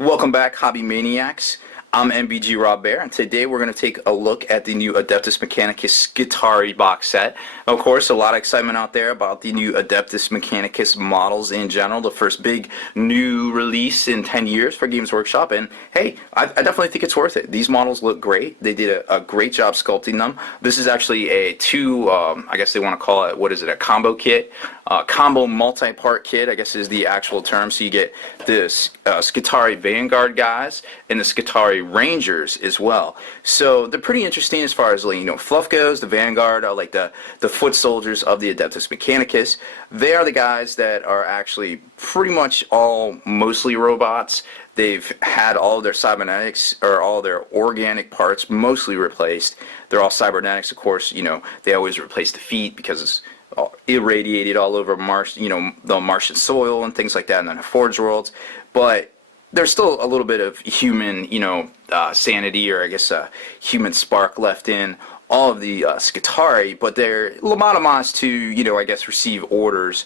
Welcome back, Hobby Maniacs. I'm MBG Rob Bear, and today we're going to take a look at the new Adeptus Mechanicus Skitarii box set. Of course, a lot of excitement out there about the new Adeptus Mechanicus models in general, the first big new release in 10 years for Games Workshop, and hey, I definitely think it's worth it. These models look great. They did a great job sculpting them. This is actually a I guess they want to call it, what is it, a combo kit? Combo multi-part kit, I guess is the actual term. So you get this Skitarii Vanguard guys and the Skitarii Rangers as well. So they're pretty interesting as far as, like, fluff goes. The Vanguard are like the foot soldiers of the Adeptus Mechanicus. They are the guys that are actually pretty much all mostly robots. They've had all of their cybernetics, or all their organic parts, mostly replaced. They're all cybernetics, of course. They always replace the feet because it's irradiated all over the Martian soil and things like that, and then the Forge worlds. But there's still a little bit of human, sanity, or I guess a human spark left in all of the Skitarii, but they're lobotomized to, I guess, receive orders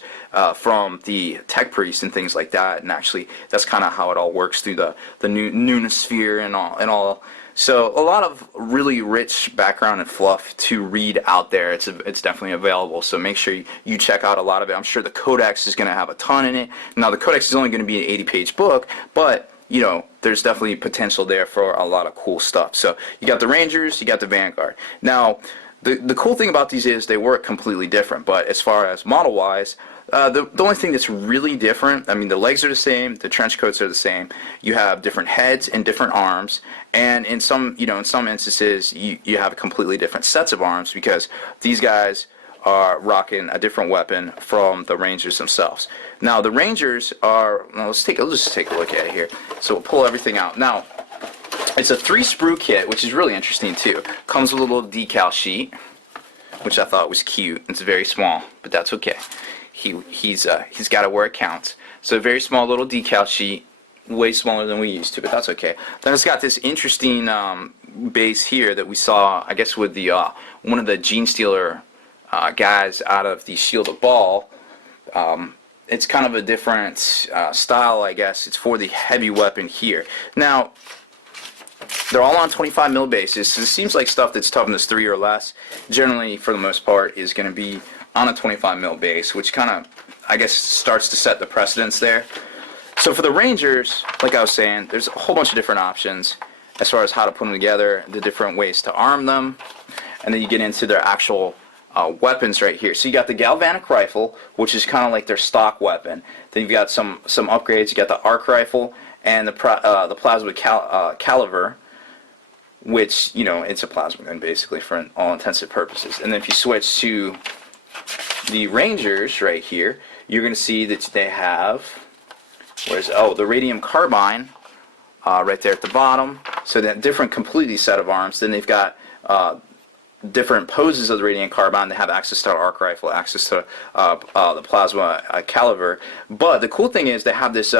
from the tech priest and things like that. And actually, that's kind of how it all works through the noonosphere and all. So a lot of really rich background and fluff to read out there. It's definitely available, so make sure you check out a lot of it. I'm sure the Codex is going to have a ton in it. Now, the Codex is only going to be an 80-page book, but there's definitely potential there for a lot of cool stuff. So you got the Rangers, you got the Vanguard. Now, the cool thing about these is they work completely different, but as far as model-wise, the only thing that's really different, I mean, the legs are the same, the trench coats are the same. You have different heads and different arms, and in some instances, you have completely different sets of arms, because these guys are rocking a different weapon from the Rangers themselves. Now, the Rangers are, let's just take a look at it here. So we'll pull everything out. Now, it's a 3 sprue kit, which is really interesting too. Comes with a little decal sheet, which I thought was cute. It's very small, but that's okay. He's got it where it counts. So a very small little decal sheet, way smaller than we used to, but that's okay. Then it's got this interesting base here that we saw, I guess, with the one of the Gene Stealer guys out of the Shield of Baal. It's kind of a different style, I guess. It's for the heavy weapon here. Now, they're all on 25mm bases, so it seems like stuff that's toughness 3 or less, generally, for the most part, is going to be on a 25mm base, which kind of, I guess, starts to set the precedence there. So for the Rangers, like I was saying, there's a whole bunch of different options as far as how to put them together, the different ways to arm them, and then you get into their actual weapons right here. So you got the galvanic rifle, which is kind of like their stock weapon. Then you've got some upgrades. You got the arc rifle and the plasma caliber, which, it's a plasma gun basically for all intensive purposes. And then if you switch to the Rangers right here, you're going to see that they have, the radium carbine right there at the bottom. So that different completely set of arms. Then they've got different poses of the radium carbine. They have access to arc rifle, access to the plasma caliber. But the cool thing is they have this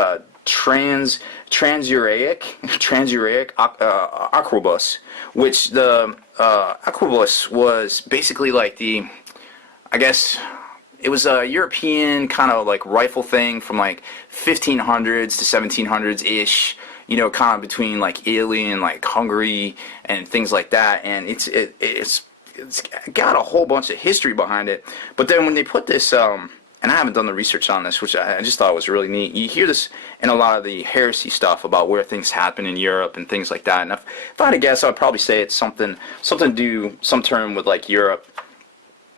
transuraic arquebus, which the arquebus was basically like the, I guess, it was a European kind of like rifle thing from like 1500s to 1700s ish. Kind of between like Italy and like Hungary and things like that, and it's got a whole bunch of history behind it. But then when they put this, and I haven't done the research on this, which I just thought was really neat. You hear this in a lot of the heresy stuff about where things happen in Europe and things like that. And if I had to guess, I'd probably say it's something to do some term with like Europe,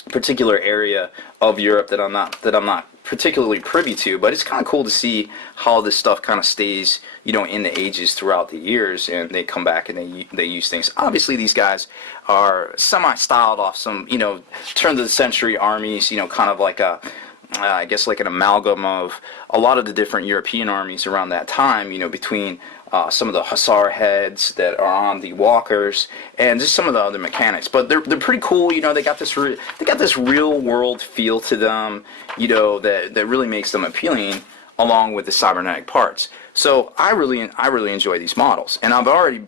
particular area of Europe that I'm not particularly privy to, but it's kind of cool to see how this stuff kind of stays, in the ages throughout the years, and they come back and they use things. Obviously, these guys are semi-styled off some, turn of the century armies, kind of like I guess like an amalgam of a lot of the different European armies around that time, between some of the hussar heads that are on the walkers and just some of the other mechanics. But they're pretty cool. They got this real world feel to them, that really makes them appealing, along with the cybernetic parts. So I really enjoy these models, and I've already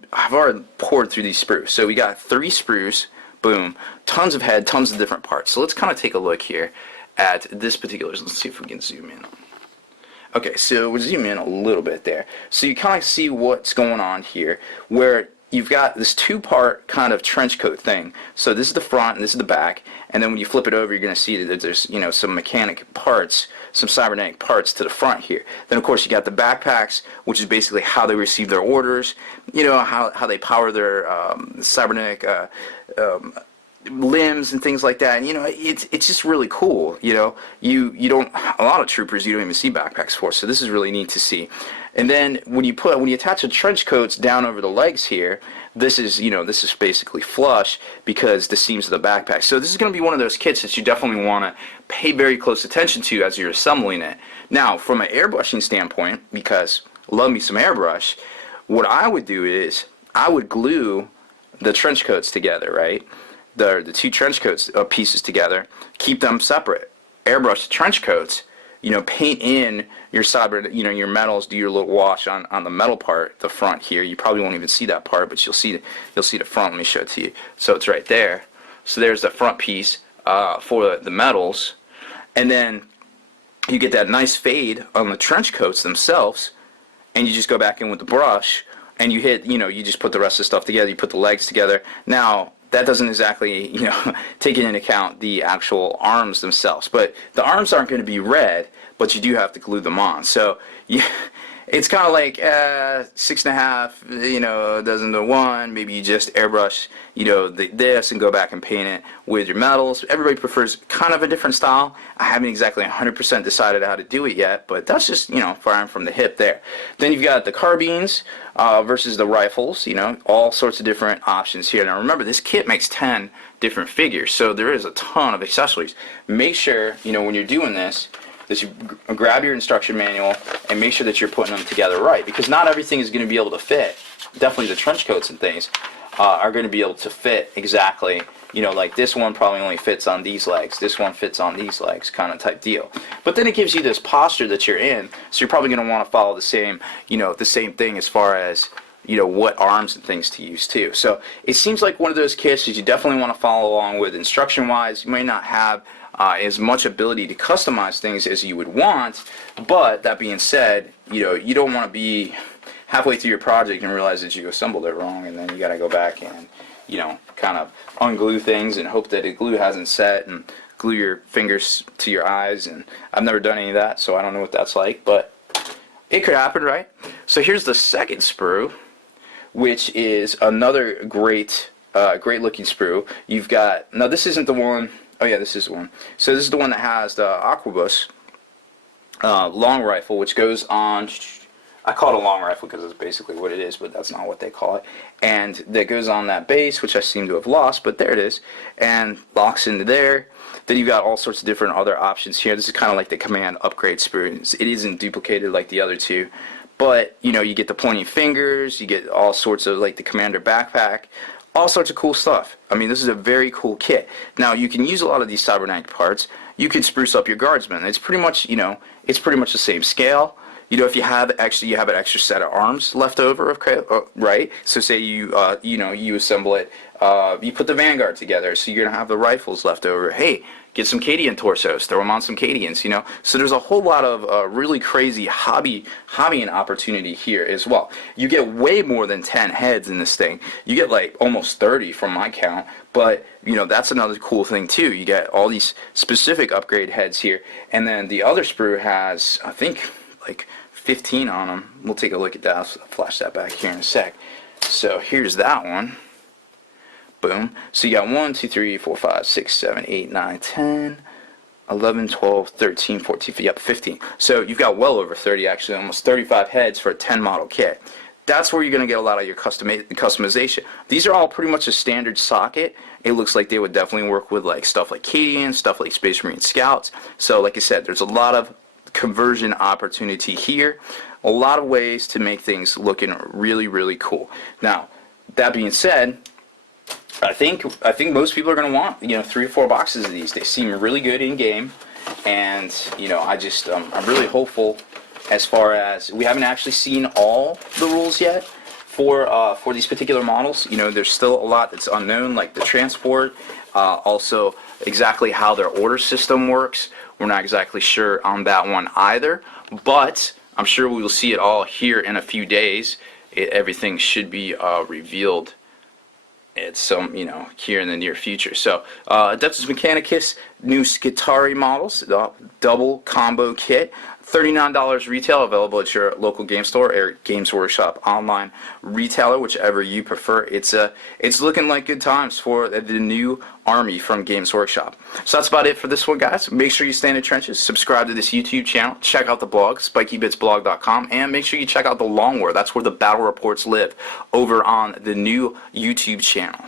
poured through these sprues. So we got 3 sprues, boom, tons of head, tons of different parts. So let's kind of take a look here at this particular. Let's see if we can zoom in. Okay, so we'll zoom in a little bit there. So you kind of see what's going on here, where you've got this two-part kind of trench coat thing. So this is the front and this is the back, and then when you flip it over, you're going to see that there's, you know, some mechanic parts, some cybernetic parts to the front here. Then of course you got the backpacks, which is basically how they receive their orders, you know, how they power their cybernetic limbs and things like that. And you know, it's just really cool. You know, you don't, a lot of troopers you don't even see backpacks for, so this is really neat to see. And then when you attach the trench coats down over the legs here, this is, you know, this is basically flush because the seams of the backpack. So this is going to be one of those kits that you definitely want to pay very close attention to as you're assembling it. Now, from an airbrushing standpoint, because love me some airbrush, what I would do is I would glue the trench coats together, right? The two trench coats pieces together, keep them separate. Airbrush the trench coats, you know, paint in your cyber, you know, your metals, do your little wash on the metal part, the front here. You probably won't even see that part, but you'll see the front. Let me show it to you. So it's right there. So there's the front piece for the metals, and then you get that nice fade on the trench coats themselves, and you just go back in with the brush, and you hit, you know, you just put the rest of the stuff together. You put the legs together. Now, that doesn't exactly, you know, take into account the actual arms themselves. But the arms aren't going to be red, but you do have to glue them on. So yeah, it's kind of like 6.5, you know, dozen to 1. Maybe you just airbrush, you know, this and go back and paint it with your metals. Everybody prefers kind of a different style. I haven't exactly 100% decided how to do it yet, but that's just, you know, firing from the hip there. Then you've got the carbines versus the rifles, you know, all sorts of different options here. Now remember, this kit makes 10 different figures, so there is a ton of accessories. Make sure, you know, when you're doing this, that you grab your instruction manual and make sure that you're putting them together right, because not everything is going to be able to fit. Definitely the trench coats and things are going to be able to fit exactly, you know, like this one probably only fits on these legs, this one fits on these legs, kind of type deal. But then it gives you this posture that you're in, so you're probably going to want to follow the same, you know, the same thing as far as, you know, what arms and things to use too. So it seems like one of those kits that you definitely want to follow along with instruction wise. You may not have as much ability to customize things as you would want, but that being said, you know, you don't want to be halfway through your project and realize that you assembled it wrong, and then you got to go back and, you know, kind of unglue things and hope that the glue hasn't set, and glue your fingers to your eyes. And I've never done any of that, so I don't know what that's like, but it could happen, right? So here's the second sprue, which is another great looking sprue. You've got, now this isn't the one. Oh yeah, this is the one. So this is the one that has the Aquabus long rifle, which goes on, I call it a long rifle because it's basically what it is, but that's not what they call it. And that goes on that base, which I seem to have lost, but there it is, and locks into there. Then you've got all sorts of different other options here. This is kind of like the command upgrade sprue. It isn't duplicated like the other two, but you know, you get the pointing fingers, you get all sorts of like the commander backpack, all sorts of cool stuff. I mean, this is a very cool kit. Now, you can use a lot of these cybernetic parts. You can spruce up your guardsmen. It's pretty much, you know, it's pretty much the same scale. You know, if you have an extra set of arms left over, okay, right? So say you, you know, you assemble it, you put the Vanguard together, so you're gonna have the rifles left over. Hey, get some Cadian torsos, throw them on some Cadians, you know. So there's a whole lot of really crazy hobbying opportunity here as well. You get way more than 10 heads in this thing. You get like almost 30 from my count, but you know, that's another cool thing too. You get all these specific upgrade heads here, and then the other sprue has, I think, like 15 on them. We'll take a look at that. I'll flash that back here in a sec. So here's that one. Boom. So you got 1, 2, 3, 4, 5, 6, 7, 8, 9, 10, 11, 12, 13, 14, yep, 15. So you've got well over 30, actually, almost 35 heads for a 10 model kit. That's where you're going to get a lot of your customization. These are all pretty much a standard socket. It looks like they would definitely work with like stuff like Cadian, stuff like Space Marine Scouts. So like I said, there's a lot of conversion opportunity here. A lot of ways to make things looking really, really cool. Now, that being said, I think most people are going to want, you know, 3 or 4 boxes of these. They seem really good in game, and you know, I'm really hopeful. As far as, we haven't actually seen all the rules yet for these particular models. You know, there's still a lot that's unknown, like the transport, also exactly how their order system works. We're not exactly sure on that one either, but I'm sure we will see it all here in a few days. Everything should be revealed at some, here in the near future. So, Adeptus Mechanicus new Skitarii models, the double combo kit, $39 retail, available at your local game store or Games Workshop online retailer, whichever you prefer. It's looking like good times for the new army from Games Workshop. So that's about it for this one, guys. Make sure you stay in the trenches, subscribe to this YouTube channel, check out the blog, spikybitsblog.com, and make sure you check out the Long War. That's where the battle reports live, over on the new YouTube channel.